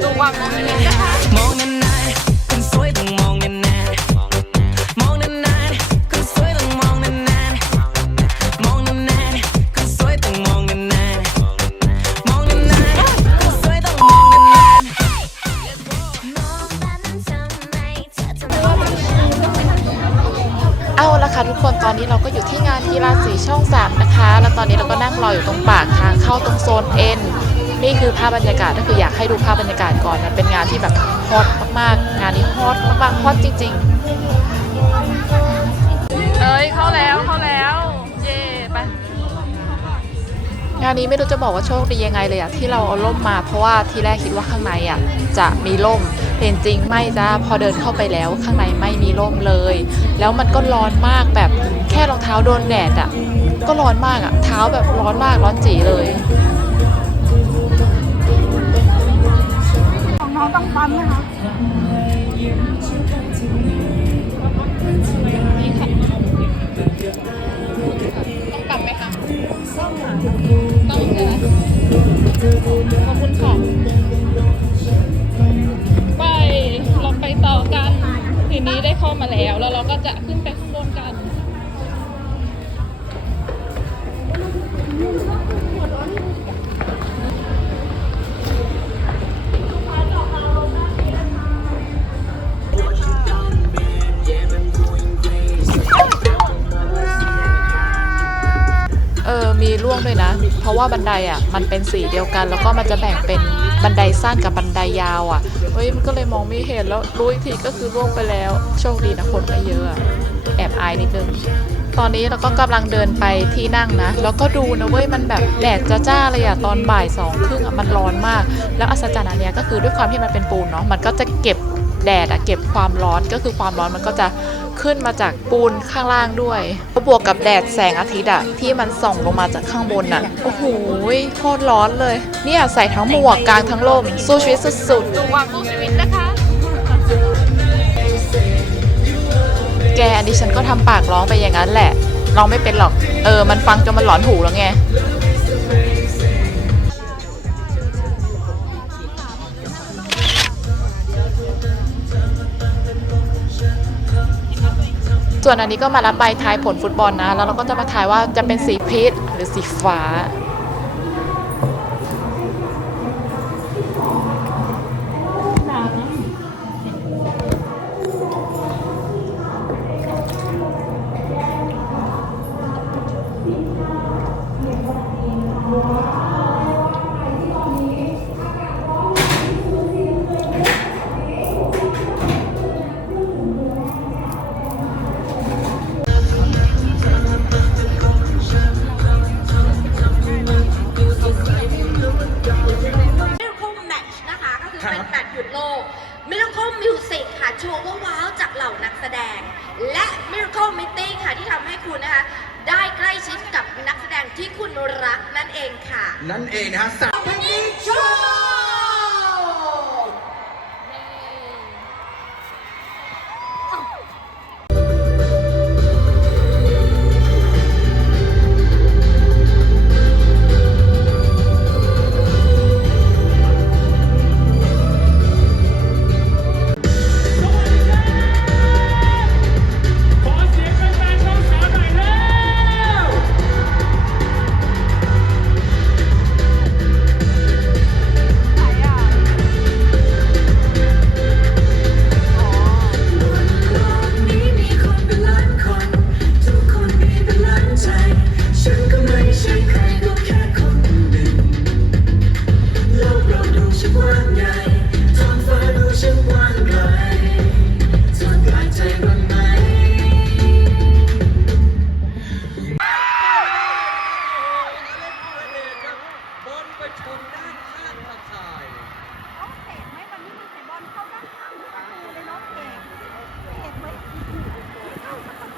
ดูควมรู้สึกนะคะมองนานๆคนสวยต้องมองนานๆมองนานๆคนสวยต้องมองนานๆมองนานๆคนสวยต้องมองนานๆมองนานๆคนสวยต้องมองนานๆ เอาละค่ะทุกคนตอนนี้เราก็อยู่ที่งานกีฬาสีช่องสามนะคะ แล้วตอนนี้เราก็นั่งรออยู่ตรงปากทางเข้าตรงโซนเอ็น นี่คือภาพบรรยากาศก็คืออยากให้ดูภาพบรรยากาศก่อนมันเป็นงานที่แบบฮอตมากๆ งานนี้ฮอตมากๆฮอตจริงเอ้ยเข้าแล้วเข้าแล้ว เย่ไปๆงานนี้ไม่รู้จะบอกว่าโชคดียังไงเลยอะที่เราเอาร่มมาเพราะว่าทีแรกคิดว่าข้างในอะจะมีร่มแต่จริงๆไม่จ้าพอเดินเข้าไปแล้วข้างในไม่มีร่มเลย แล้วมันก็ร้อนมากแบบแค่รองเท้าโดนแดดอะก็ร้อนมากอะเท้าแบบร้อนมากร้อนจีเลย ปั๊มนะคะต้องกลับไหมคะต้องค่ะต้องใช่ไหมขอบคุณค่ะไปเราไปต่อกันทีนี้ได้เข้ามาแล้ว แล้วเราก็จะขึ้นไปข้างบนกัน เออมีร่วงด้วยนะ เพราะว่าบันไดอะมันเป็นสีเดียวกัน แล้วก็มันจะแบ่งเป็นบันไดสั้นกับบันไดยาวอะเฮ้ยมันก็เลยมองไม่เห็นแล้วรู้อีกทีก็คือร่วงไปแล้ว โชคดีนะคนไม่เยอะแอบอายนิดนึงตอนนี้เราก็กำลังเดินไปที่นั่งนะ แล้วก็ดูนะเว้ยมันแบบแดดจ้าๆเลยอะตอนบ่ายสองครึ่งอะมันร้อนมาก แล้วอัศจรรย์อันเนี้ยก็คือด้วยความที่มันเป็นปูนเนาะมันก็จะเก็บ แดดอะเก็บความร้อนก็คือความร้อนมันก็จะขึ้นมาจากปูนข้างล่างด้วยบวกกับแดดแสงอาทิตย์อะที่มันส่องลงมาจากข้างบนน่ะโอ้โหโคตรร้อนเลย เนี่ยใส่ทั้งหมวกกลางทั้งร่มสู้ชีวิตสุดๆดูความสู้ชีวิตนะคะแกอันนี้ฉันก็ทำปากร้องไปอย่างนั้นแหละร้องไม่เป็นหรอก เออ มันฟังจนมันหลอนหูแล้วไง ส่วนอันนี้ก็มารับใบทายผลฟุตบอลนะ แล้วเราก็จะมาทายว่าจะเป็นสีพีชหรือสีฟ้า Miracle Music ค่ะโชว์ว่าว้าวจากเหล่านักแสดง และ Miracle Meeting ค่ะที่ทำให้คุณนะคะ ได้ใกล้ชิดกับนักแสดงที่คุณรักนั่นเองค่ะ นั่นเองนะฮะสามพันนีโชว์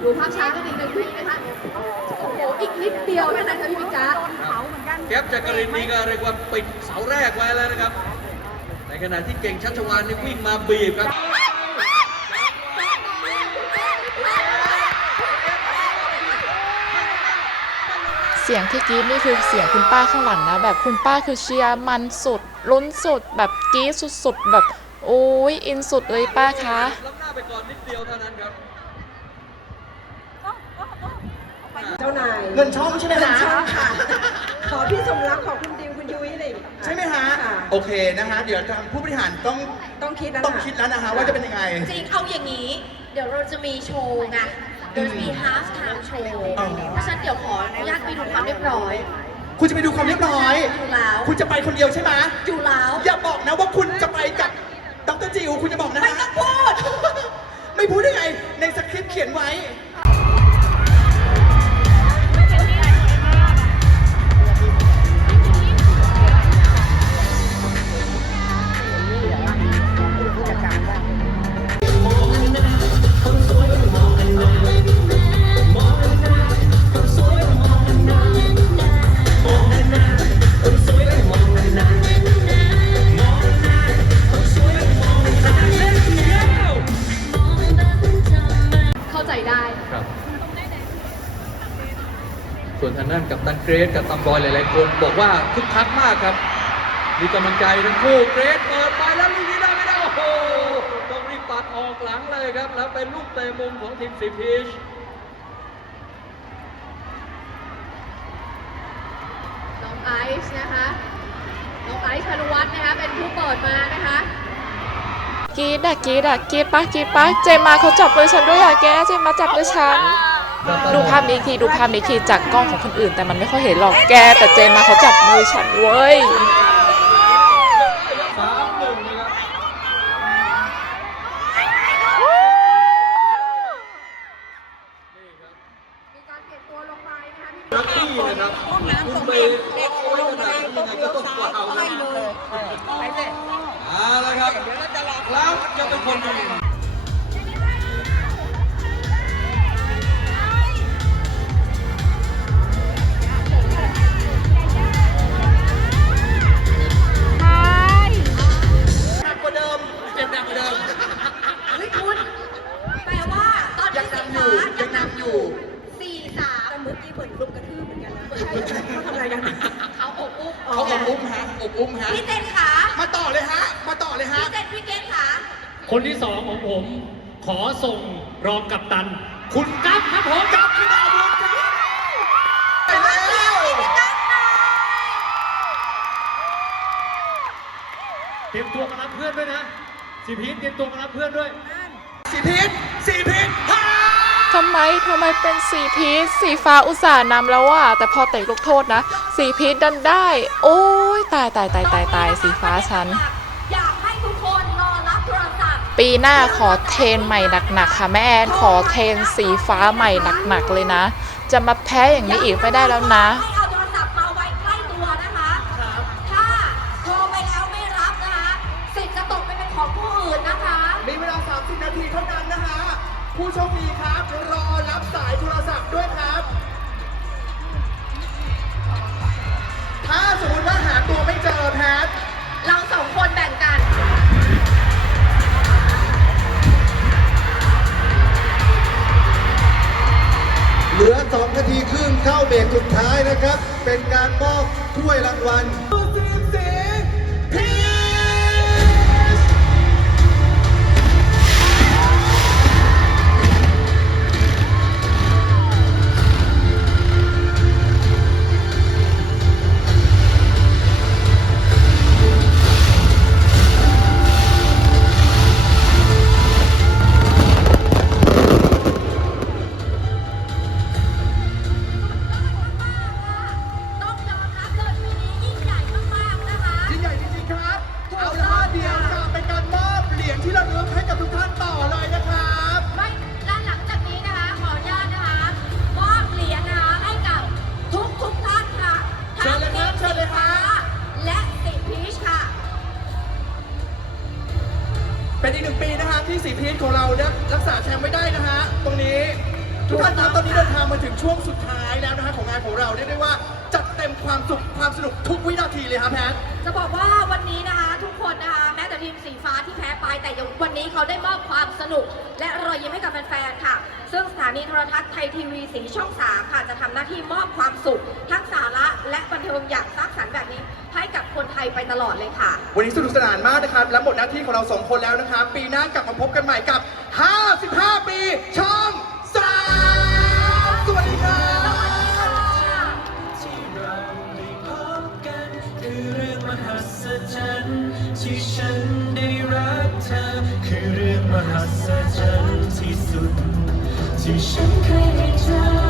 ดูภาพช้าก็ดีเลยพี่นะคะโอ้โหอีกนิดเดียวเท่านั้นค่ะพี่พิจารโดนเผาเหมือนกันแก๊ปจักรินนี่ก็เรียกว่าปิดเสาแรกไว้แล้วนะครับ ในขณะที่เก่งชัชวานนี่วิ่งมาบีบครับเสียงที่กรี๊ดนี่คือเสียงคุณป้าข้างหลังนะ แบบคุณป้าคือเชียร์มันสุด ลุ้นสุด แบบกรี๊ดสุดๆ แบบ โอ้ยอินสุดเลยป้าคะ ล้ำหน้าไปก่อนนิดเดียวเท่านั้นครับ เจ้านายเงินช่องใช่ไหมเงินฮะ ช่องค่ะ ขอพี่สมรักขอคุณดิวคุณยุ้ยอะไรอย่างเงี้ยใช่ไหมฮะ ค่โอเคนะฮะ เดี๋ยวทางผู้บริหารต้องต้องคิดแล้วต้องล่ะคิดแล้วนะฮะว่าจะเป็นยังไง จริงเอาอย่างนี้ เดี๋ยวเราจะมีโชว์ไงเดี๋ยวจะมี half time โชว์อ๋อ เพราะฉะนั้นเดี๋ยวขออนุญาตไปดูความเรียบร้อย คุณจะไปดูความเรียบร้อย อยู่แล้ว คุณจะไปคนเดียวใช่ไหมอยู่แล้วอย่าบอกนะว่าคุณจะไปกับดรจิวคุณจะบอกนะไม่ฮะต้องพูด ไม่พูดได้ไง ในสคริปต์เขียนไว้ เกรซกับตัมบอยหลาย ๆ คน บอกว่าคึกคักมากครับ มีกำลังใจทั้งคู่เกรซเปิดไปแล้วลูกนี้ได้ไม่ได้โอ้โหต้องรีบปัดออกหลังเลยครับ แล้วเป็นลูกเตะมุมของทีมสีพีชน้องไอซ์นะคะน้องไอซ์พานุวัฒน์นะคะเป็นผู้เปิดมานะคะกรีดอะกรีดอะกรีดปะกรีดปะเจมมาเขาจับมือฉันด้วยอะแกเจมมาจับมือฉัน ดูภาพนี้อีกทีดูภาพนี้อีกทีจากกล้องของคนอื่น แต่มันไม่ค่อยเห็นหรอกแกแต่เจมมาเขาจับมือฉันเว้ยสามหนึ่งนะครับมีการเก็บตัวลงไปนะคะพี่ลักกี้นะครับคุณไปโอ้ยขนาดนี้ยังไงก็ต้องกวาดเอาไปเลยเอาละครับแล้วจะเป็นคนยิ ขอส่งรองกัปตัน คุณกั๊บครับผมจับขึ้นมาบนครับไปแล้วเตรียมตัวมารับเพื่อนด้วยนะสีพีทเตรียมตัวมารับเพื่อนด้วยสีพิษสีพิษฮ่าทำไมทำไมเป็นสีพีชสีฟ้าอุตส่าห์นำแล้วอะแต่พอเตะลูกโทษนะ สีพีชดันได้ โอ้ยตายตายตายตายตายสีฟ้าฉัน ปีหน้าขอเทรนใหม่หนักๆค่ะแม่แอนขอเทรนสีฟ้าใหม่หนักๆเลยนะ จะมาแพ้อย่างนี้อีกไม่ได้แล้วนะ ให้เอาโทรศัพท์มาไว้ใกล้ตัวนะคะ ถ้าโทรไปแล้วไม่รับนะคะสิทธิ์จะตกไปเป็นของผู้อื่นนะคะ มีเวลา 30 นาทีเท่านั้นนะฮะ ผู้โชคดีครับ รอรับสายโทรศัพท์ด้วยครับ เข้าเบรกสุดท้ายนะครับ เป็นการมอบถ้วยรางวัล อีกหนึ่งปีนะฮะที่สีพีชของเราได้รักษาแชมป์ไม่ได้นะฮะตรงนี้ทุกท่านครับตอนนี้เดินทางมาถึงช่วงสุดท้ายแล้วนะฮะของงานของเราเรียกได้ว่าจัดเต็มความสุขความสนุกทุกวินาทีเลยครับแพทจะบอกว่าวันนี้นะคะทุกคนนะคะ ทีมสีฟ้าที่แพ้ไปแต่ยังวันนี้เขาได้มอบความสนุก และรอยยิ้มให้กับแฟนๆค่ะ ซึ่งสถานีโทรทัศน์ไทยทีวีสีช่อง 3 ค่ะ จะทำหน้าที่มอบความสุข ทั้งสาระและบันเทิงอย่างสร้างสรรค์แบบนี้ ให้กับคนไทยไปตลอดเลยค่ะ วันนี้สนุกสนานมากนะครับ และหมดหน้าที่ของเราสองคนแล้วนะครับ ปีหน้ากลับมาพบกันใหม่กับ 55 ปีช่องสาสวัสดีครับ ที่เราได้พบกันคือ หัศจรรย์ที่ฉันได้รักเธอ คือเรื่องมหัศจรรย์ที่สุด ที่ฉันเคยได้เจอ